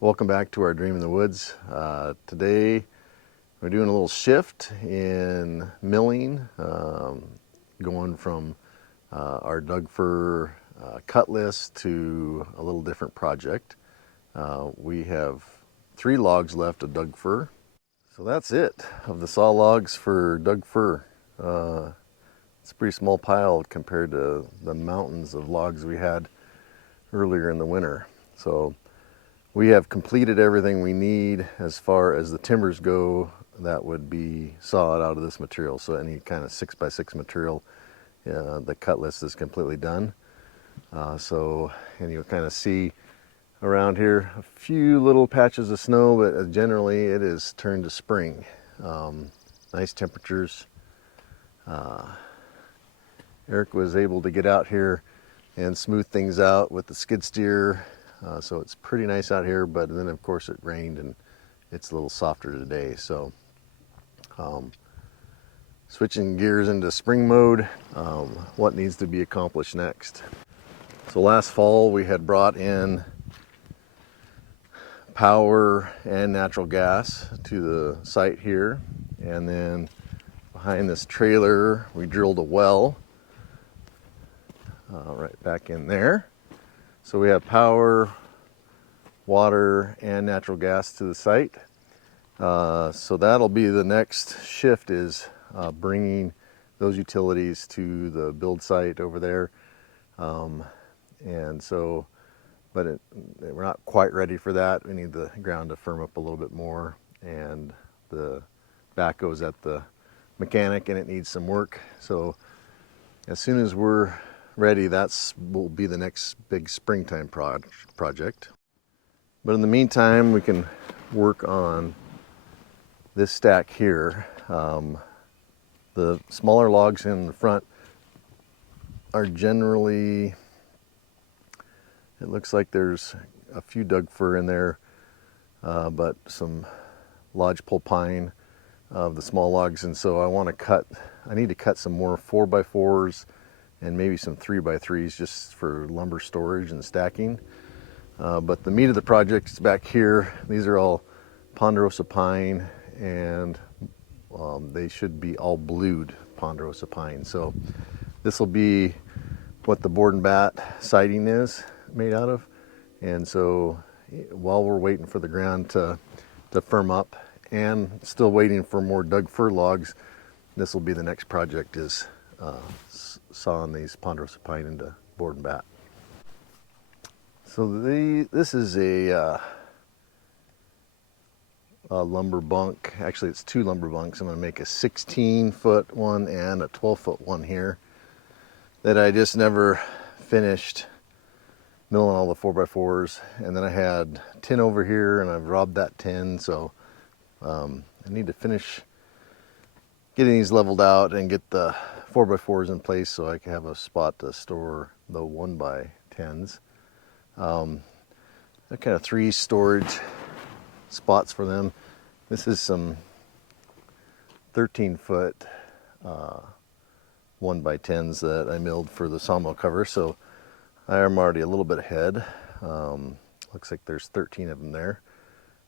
Welcome back to our Dream in the Woods. Today we're doing a little shift in milling, going from our Douglas Fir cut list to a little different project. We have 3 logs left of Douglas Fir. So that's it of the saw logs for Douglas Fir. It's a pretty small pile compared to the mountains of logs we had earlier in the winter. So we have completed everything we need as far as the timbers go that would be sawed out of this material. So any kind of 6x6 material, the cut list is completely done. And you'll kind of see around here a few little patches of snow, but generally it is turned to spring. Nice temperatures. Eric was able to get out here and smooth things out with the skid steer. So it's pretty nice out here, but then of course it rained and it's a little softer today. So switching gears into spring mode, what needs to be accomplished next. So last fall we had brought in power and natural gas to the site here, and then behind this trailer we drilled a well right back in there. So we have power, water, and natural gas to the site. So that'll be the next shift, is bringing those utilities to the build site over there. But we're not quite ready for that. We need the ground to firm up a little bit more, and the backhoe's at the mechanic and it needs some work. So as soon as we're ready, will be the next big springtime project. But in the meantime, we can work on this stack here. The smaller logs in the front are generally, it looks like there's a few Douglas Fir in there, but some Lodgepole pine of the small logs. And so I need to cut some more 4x4s and maybe some 3x3s just for lumber storage and stacking. But the meat of the project is back here. These are all Ponderosa Pine, and they should be all blued Ponderosa Pine. So this will be what the board and bat siding is made out of. And so while we're waiting for the ground to firm up and still waiting for more Douglas Fir logs, this will be the next project, is sawing these Ponderosa Pine into board and bat. So this is a lumber bunk. Actually, it's 2 lumber bunks. I'm going to make a 16-foot one and a 12-foot one here that I just never finished milling all the 4x4s. And then I had tin over here, and I've robbed that tin. So I need to finish getting these leveled out and get the 4x4s in place so I can have a spot to store the 1x10s. They're kind of 3 storage spots for them. This is some 13-foot 1x10s that I milled for the sawmill cover, so I am already a little bit ahead. Looks like there's 13 of them there.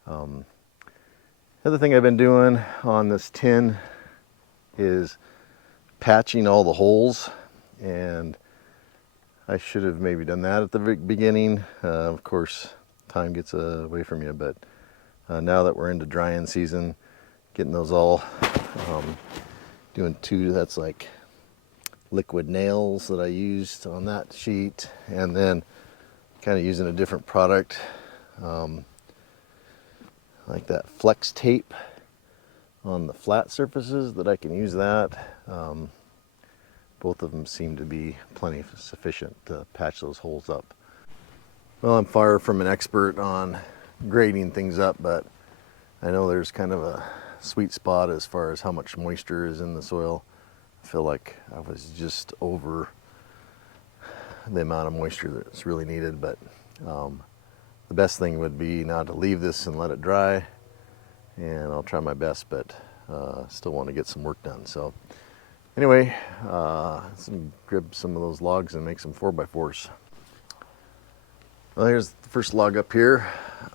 The other thing I've been doing on this tin is patching all the holes, and I should have maybe done that at the beginning. Of course, time gets away from you, but now that we're into drying season, getting those all, doing 2, that's like liquid nails that I used on that sheet, and then kind of using a different product, like that flex tape on the flat surfaces, that I can use that. Both of them seem to be plenty sufficient to patch those holes up. Well, I'm far from an expert on grading things up, but I know there's kind of a sweet spot as far as how much moisture is in the soil. I feel like I was just over the amount of moisture that's really needed, but the best thing would be now to leave this and let it dry, and I'll try my best, but still want to get some work done. So anyway, grab some of those logs and make some 4x4s. Well, here's the first log up here.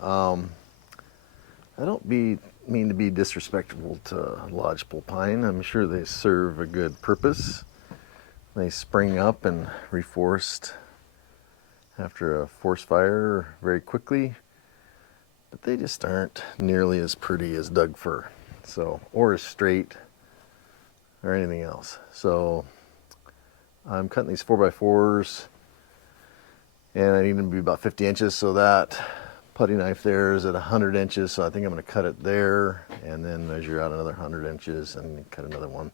I don't mean to be disrespectful to lodgepole pine. I'm sure they serve a good purpose. They spring up and reforest after a forest fire very quickly, but they just aren't nearly as pretty as Doug fir, so, or as straight or anything else. So I'm cutting these 4x4s, and I need them to be about 50 inches, so that putty knife there is at 100 inches, so I think I'm going to cut it there and then measure out another 100 inches and cut another one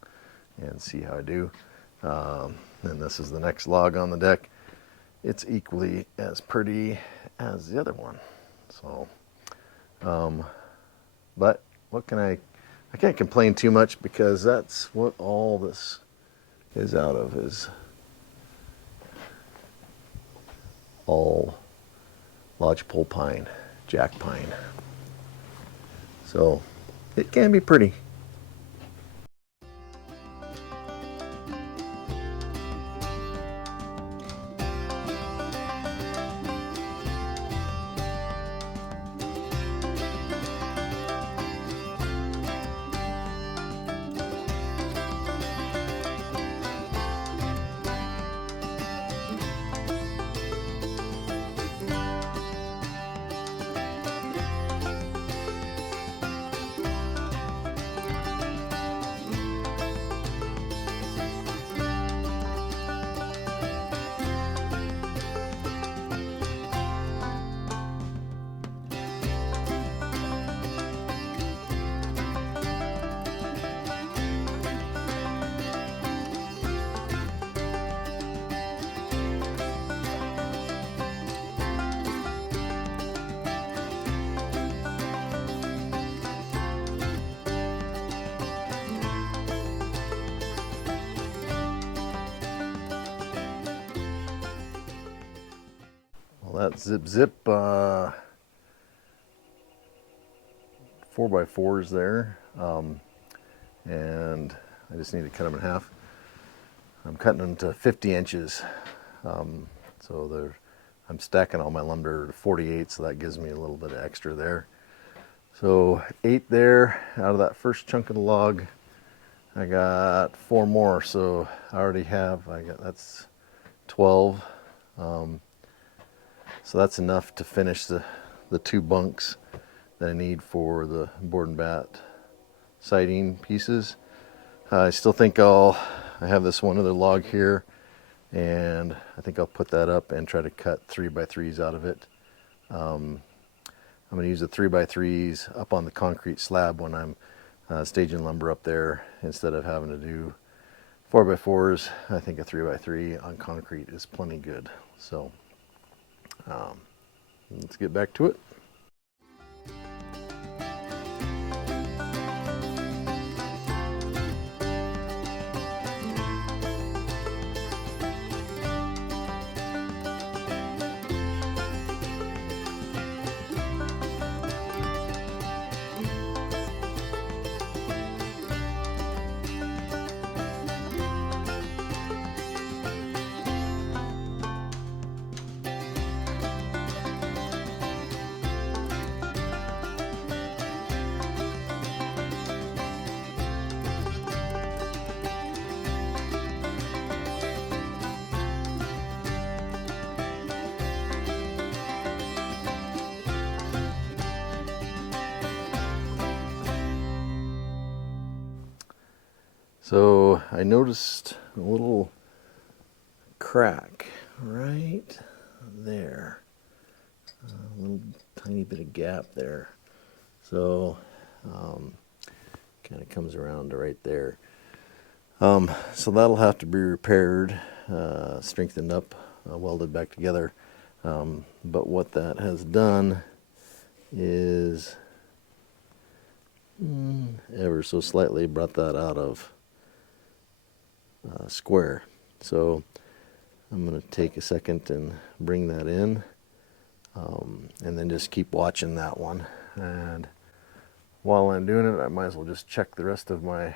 and see how I do. And this is the next log on the deck. It's equally as pretty as the other one. So, but what can I can't complain too much, because that's what all this is out of, is all lodgepole pine, jack pine. So it can be pretty. Well, that zip 4x4s there, and I just need to cut them in half. I'm cutting them to 50 inches, so I'm stacking all my lumber to 48, so that gives me a little bit of extra there. So 8 there out of that first chunk of the log. I got 4 more, so I already have, that's 12. So that's enough to finish the 2 bunks that I need for the board and bat siding pieces. I still think I have this one other log here, and I think I'll put that up and try to cut 3x3s out of it. I'm going to use the 3x3s up on the concrete slab when I'm staging lumber up there, instead of having to do 4x4s. I think a 3x3 on concrete is plenty good. So let's get back to it. So I noticed a little crack right there, a little tiny bit of gap there. So kind of comes around to right there. So that'll have to be repaired, strengthened up, welded back together. But what that has done is ever so slightly brought that out of square. So I'm going to take a second and bring that in, and then just keep watching that one. And while I'm doing it, I might as well just check the rest of my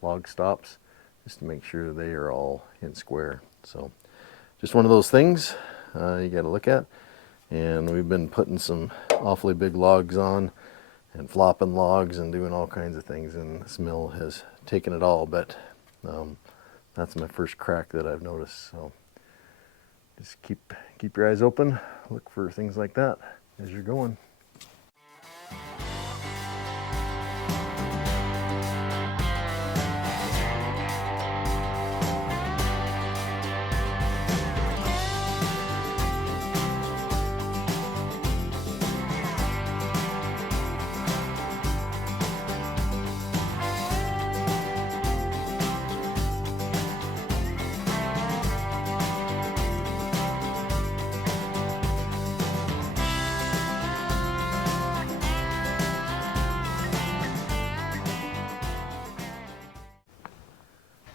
log stops just to make sure they are all in square. So just one of those things you got to look at. And we've been putting some awfully big logs on and flopping logs and doing all kinds of things, and this mill has taken it all, but that's my first crack that I've noticed. So just keep your eyes open, look for things like that as you're going.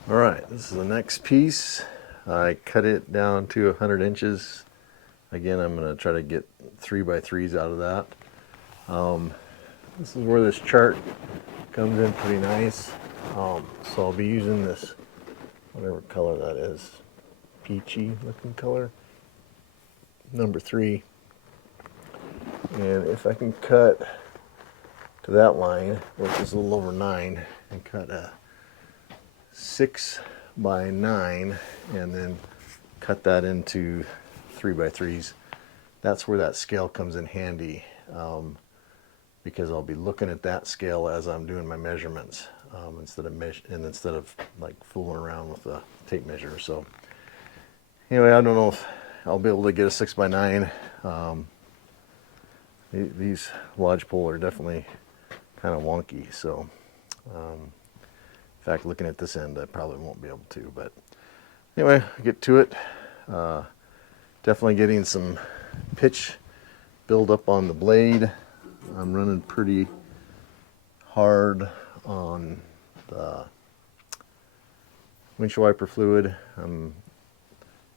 All right, this is the next piece. I cut it down to 100 inches. Again, I'm going to try to get 3x3s out of that. This is where this chart comes in pretty nice. So I'll be using this, whatever color that is, peachy looking color, number 3. And if I can cut to that line, which is a little over 9, and cut a 6x9 and then cut that into 3x3s. That's where that scale comes in handy, because I'll be looking at that scale as I'm doing my measurements, instead of like fooling around with the tape measure. So anyway, I don't know if I'll be able to get a 6x9. These Lodgepole are definitely kind of wonky, so in fact, looking at this end, I probably won't be able to, but anyway, get to it. Definitely getting some pitch build up on the blade. I'm running pretty hard on the windshield wiper fluid. I'm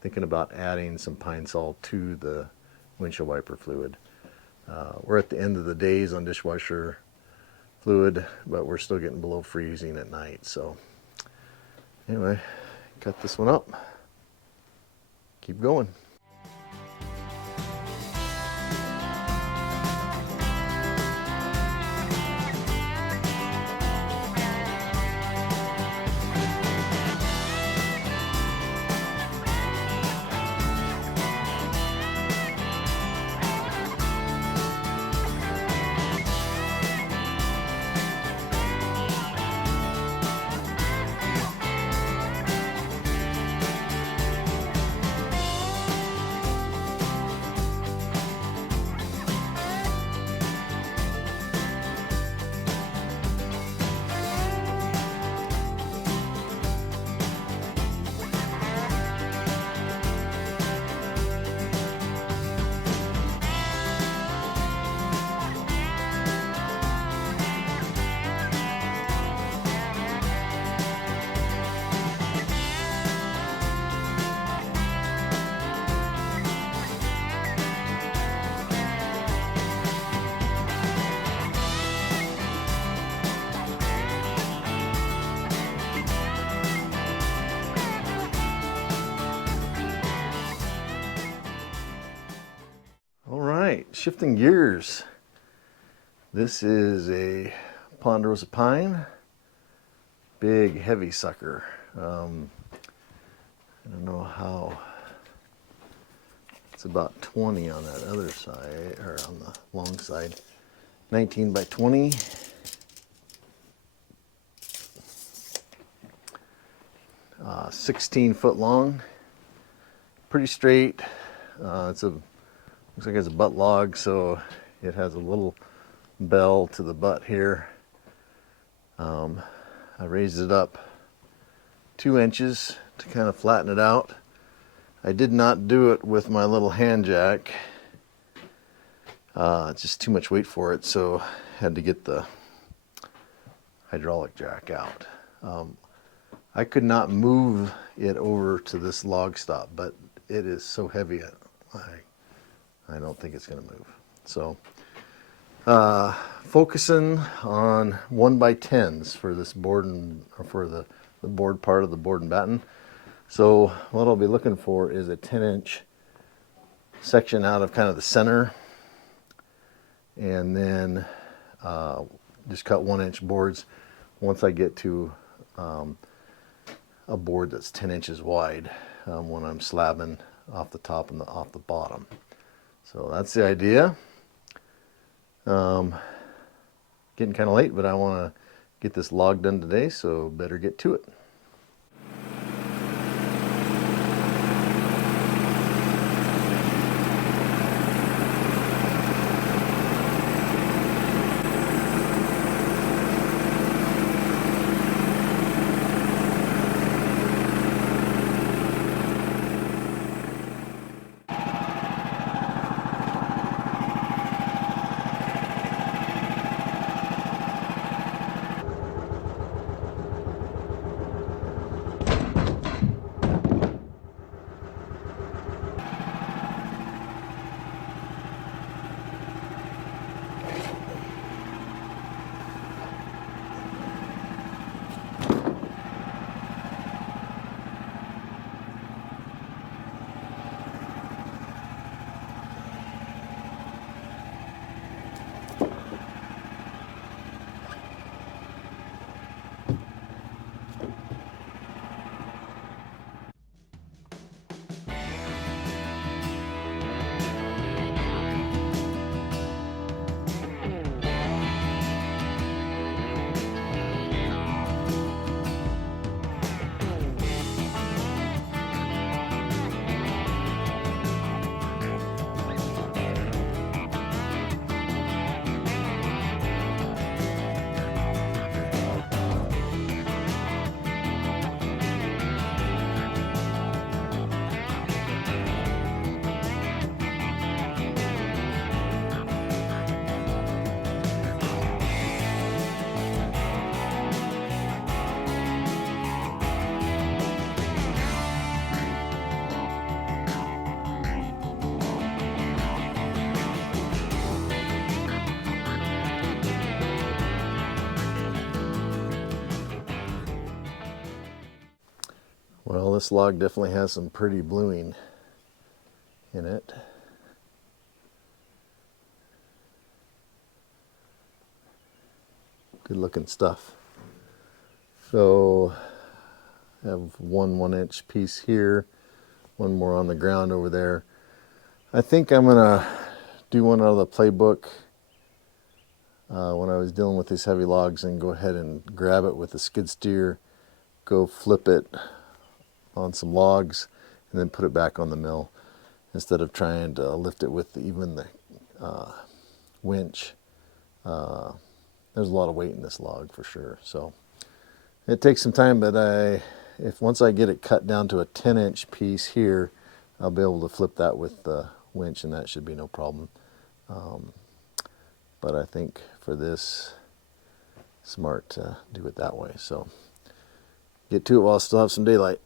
thinking about adding some pine sol to the windshield wiper fluid. We're at the end of the days on dishwasher fluid, but we're still getting below freezing at night. So anyway, cut this one up, keep going. Shifting gears. This is a Ponderosa Pine, big heavy sucker. I don't know how, it's about 20 on that other side, or on the long side. 19 by 20. Uh, 16 foot long, pretty straight. Looks like it's a butt log, so it has a little bell to the butt here. I raised it up 2 inches to kind of flatten it out. I did not do it with my little hand jack. It's just too much weight for it, so I had to get the hydraulic jack out. I could not move it over to this log stop, but it is so heavy, I don't think it's going to move. So focusing on 1x10s for this board, or for the board part of the board and batten. So what I'll be looking for is a 10-inch section out of kind of the center, and then just cut 1-inch boards. Once I get to a board that's 10 inches wide when I'm slabbing off the top and off the bottom. So that's the idea. Getting kind of late, but I want to get this log done today, so better get to it. Well, this log definitely has some pretty bluing in it. Good looking stuff. So I have one 1-inch piece here, one more on the ground over there. I think I'm gonna do one out of the playbook when I was dealing with these heavy logs, and go ahead and grab it with a skid steer, go flip it on some logs, and then put it back on the mill instead of trying to lift it with even the winch. There's a lot of weight in this log for sure, so it takes some time, but once I get it cut down to a 10-inch piece here, I'll be able to flip that with the winch, and that should be no problem. But I think for this, smart to do it that way. So get to it while I still have some daylight.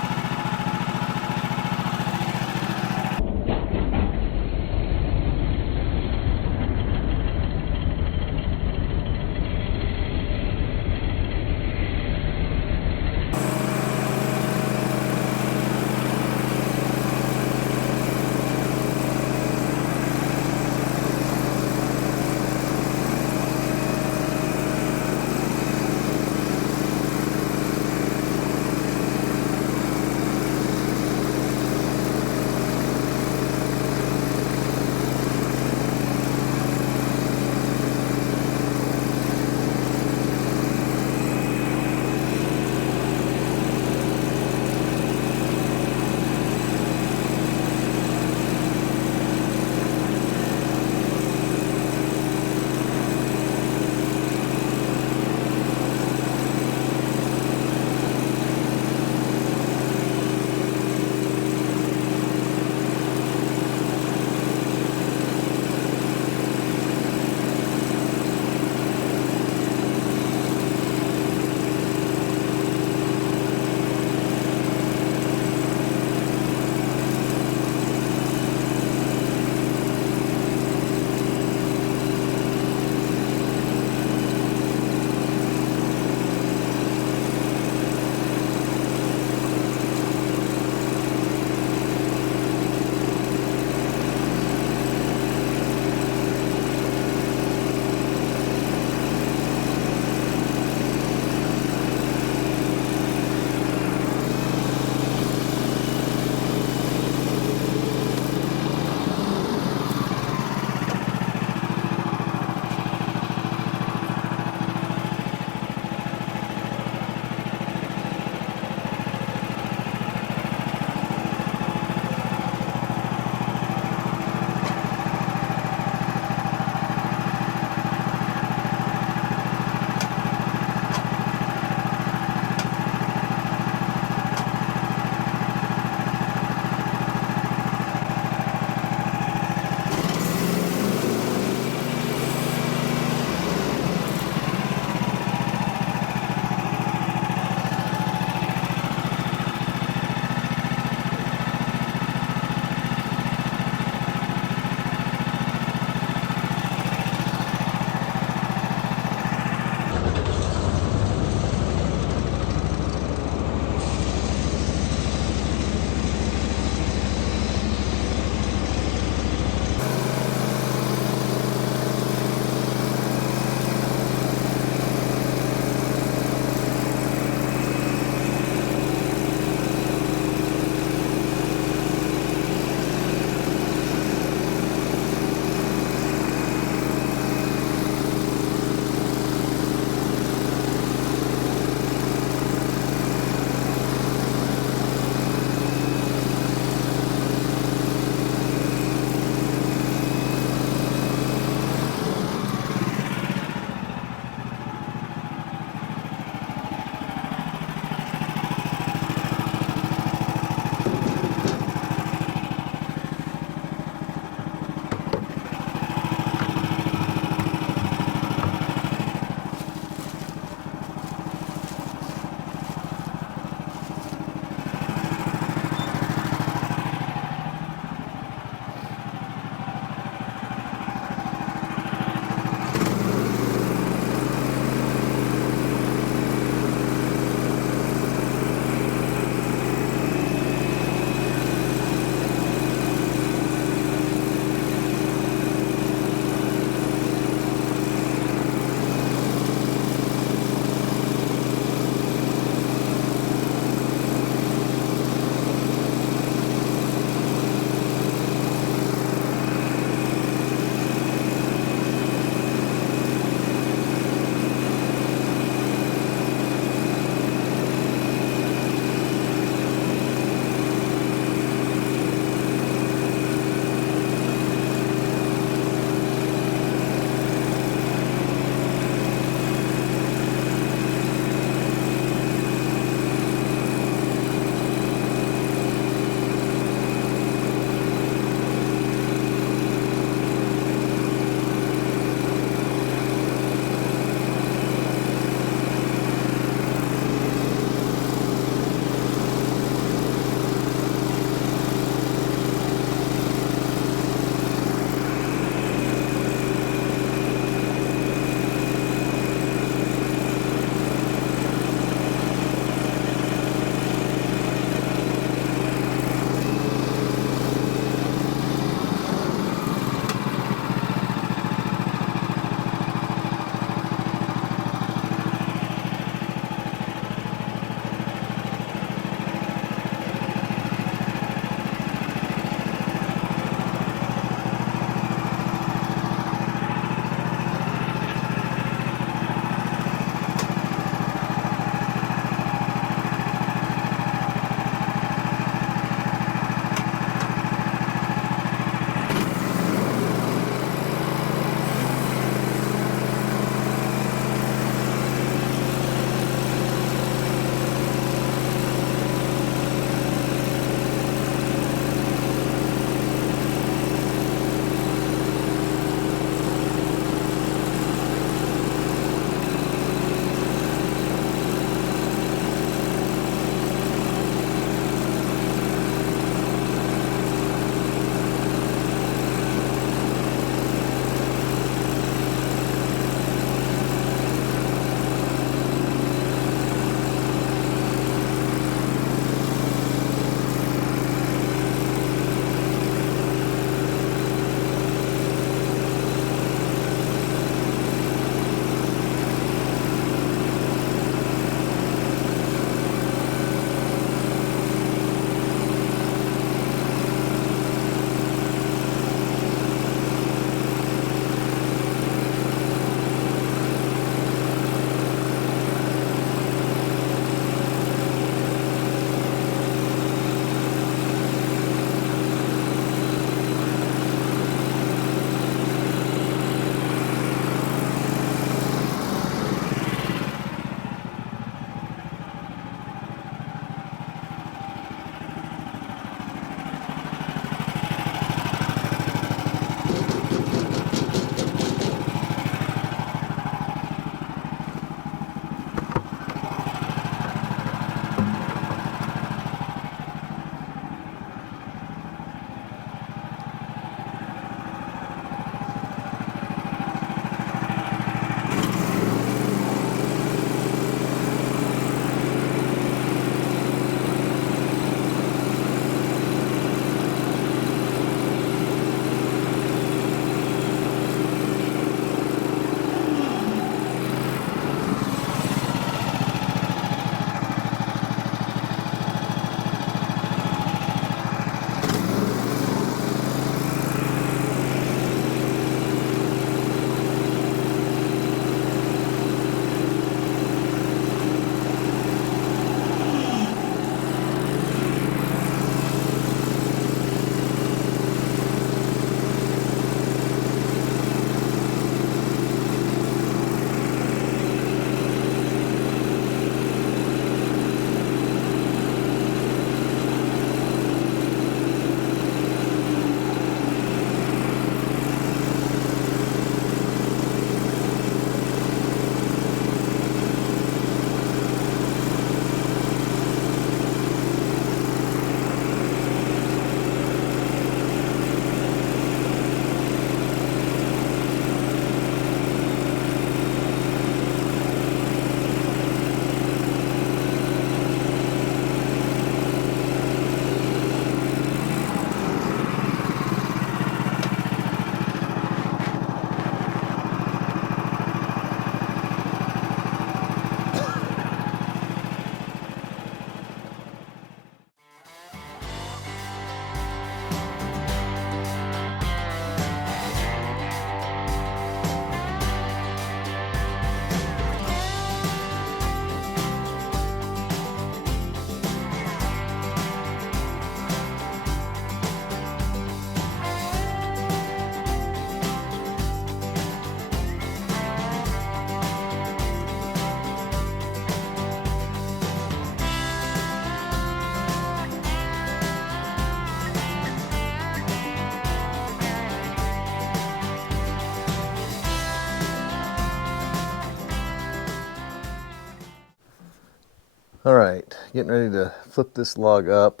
All right, getting ready to flip this log up.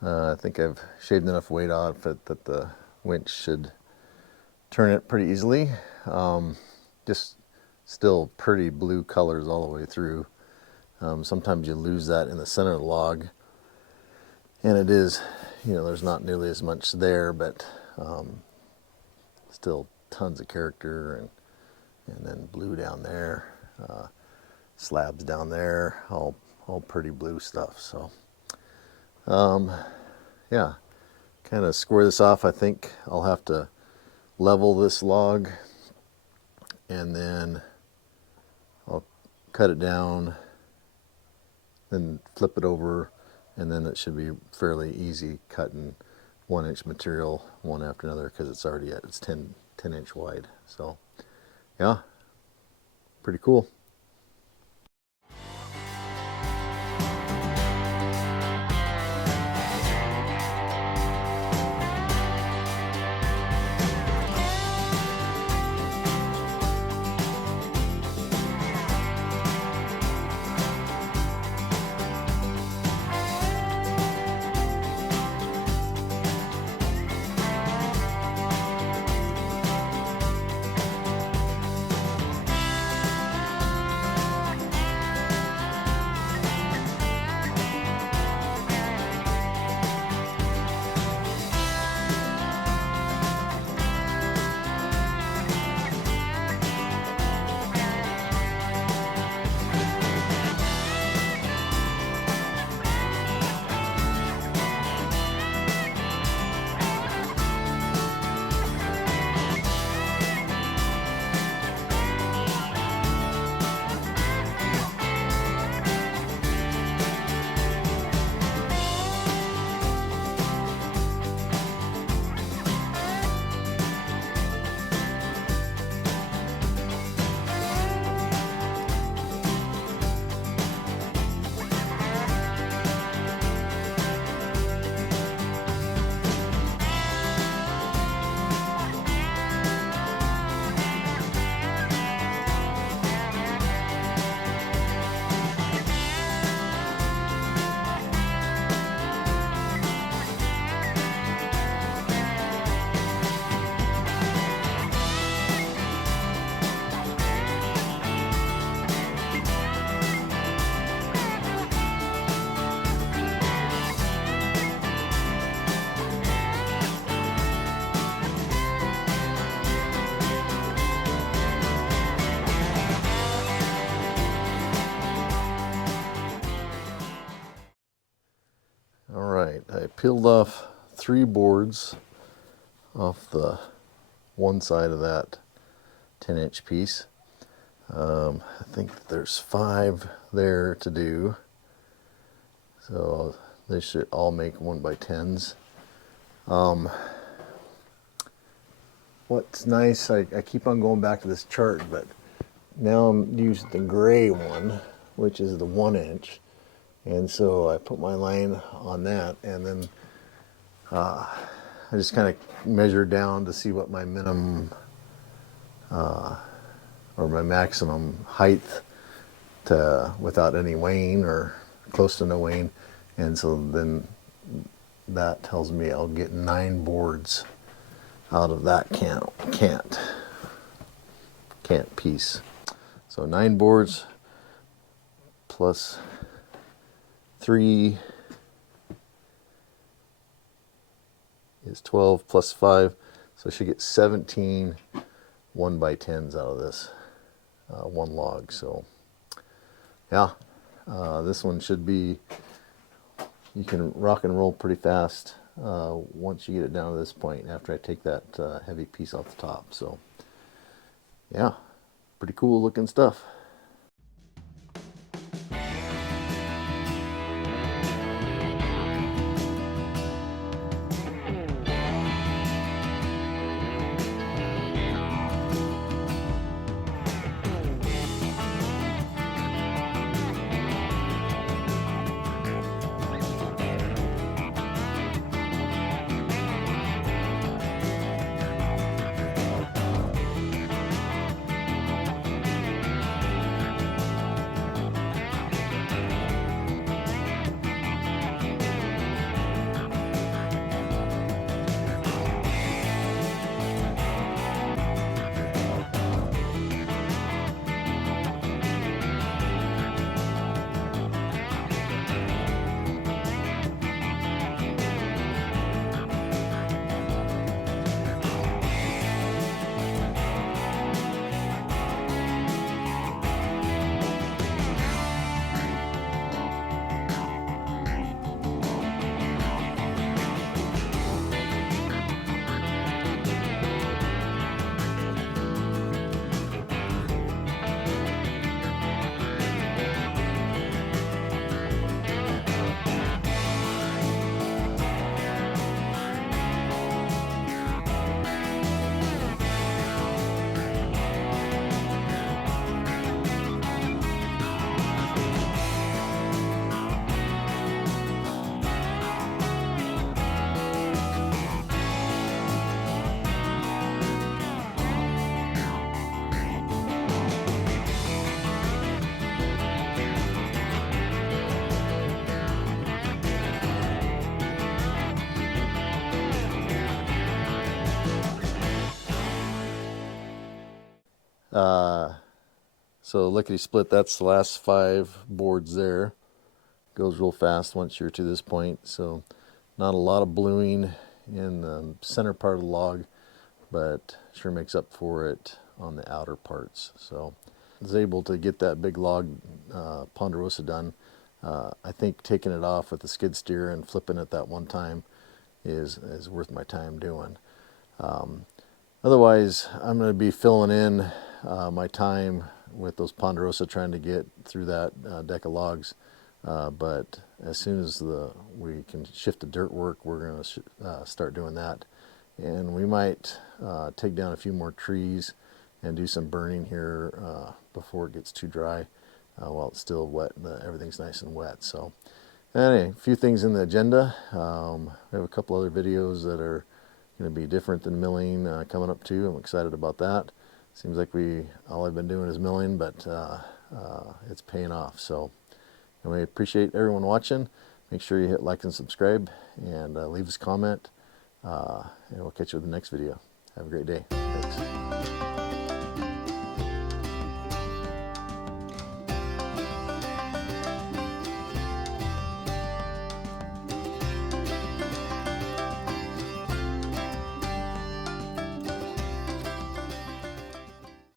I think I've shaved enough weight off it that the winch should turn it pretty easily. Just still pretty blue colors all the way through. Sometimes you lose that in the center of the log, and it is, you know, there's not nearly as much there, but still tons of character, and then blue down there, slabs down there, all pretty blue stuff. So yeah, kind of square this off. I think I'll have to level this log, and then I'll cut it down, then flip it over, and then it should be fairly easy cutting 1-inch material one after another, because it's already at its 10-inch wide. So yeah, pretty cool. I peeled off 3 boards off the one side of that 10-inch piece. I think there's 5 there to do, so they should all make 1x10s. What's nice, I keep on going back to this chart, but now I'm using the gray one, which is the 1-inch. And so I put my line on that, and then I just kind of measure down to see what my minimum or my maximum height without any wane or close to no wane. And so then that tells me I'll get 9 boards out of that cant piece. So 9 boards plus 3 is 12 plus 5, so I should get 17 1x10s out of this one log. So yeah, this one should be, you can rock and roll pretty fast once you get it down to this point, after I take that heavy piece off the top. So yeah, pretty cool looking stuff. So lickety split, that's the last 5 boards there. Goes real fast once you're to this point. So not a lot of bluing in the center part of the log, but sure makes up for it on the outer parts. So I was able to get that big log Ponderosa done. I think taking it off with the skid steer and flipping it that one time is worth my time doing. Otherwise, I'm going to be filling in my time with those Ponderosa trying to get through that deck of logs. But as soon as we can shift to dirt work, we're going to start doing that. And we might take down a few more trees and do some burning here before it gets too dry while it's still wet and everything's nice and wet. So anyway, a few things in the agenda. We have a couple other videos that are going to be different than milling coming up too. I'm excited about that. Seems like all I've been doing is milling, but it's paying off. So anyway, appreciate everyone watching. Make sure you hit like and subscribe, and leave us a comment, and we'll catch you with the next video. Have a great day. Thanks.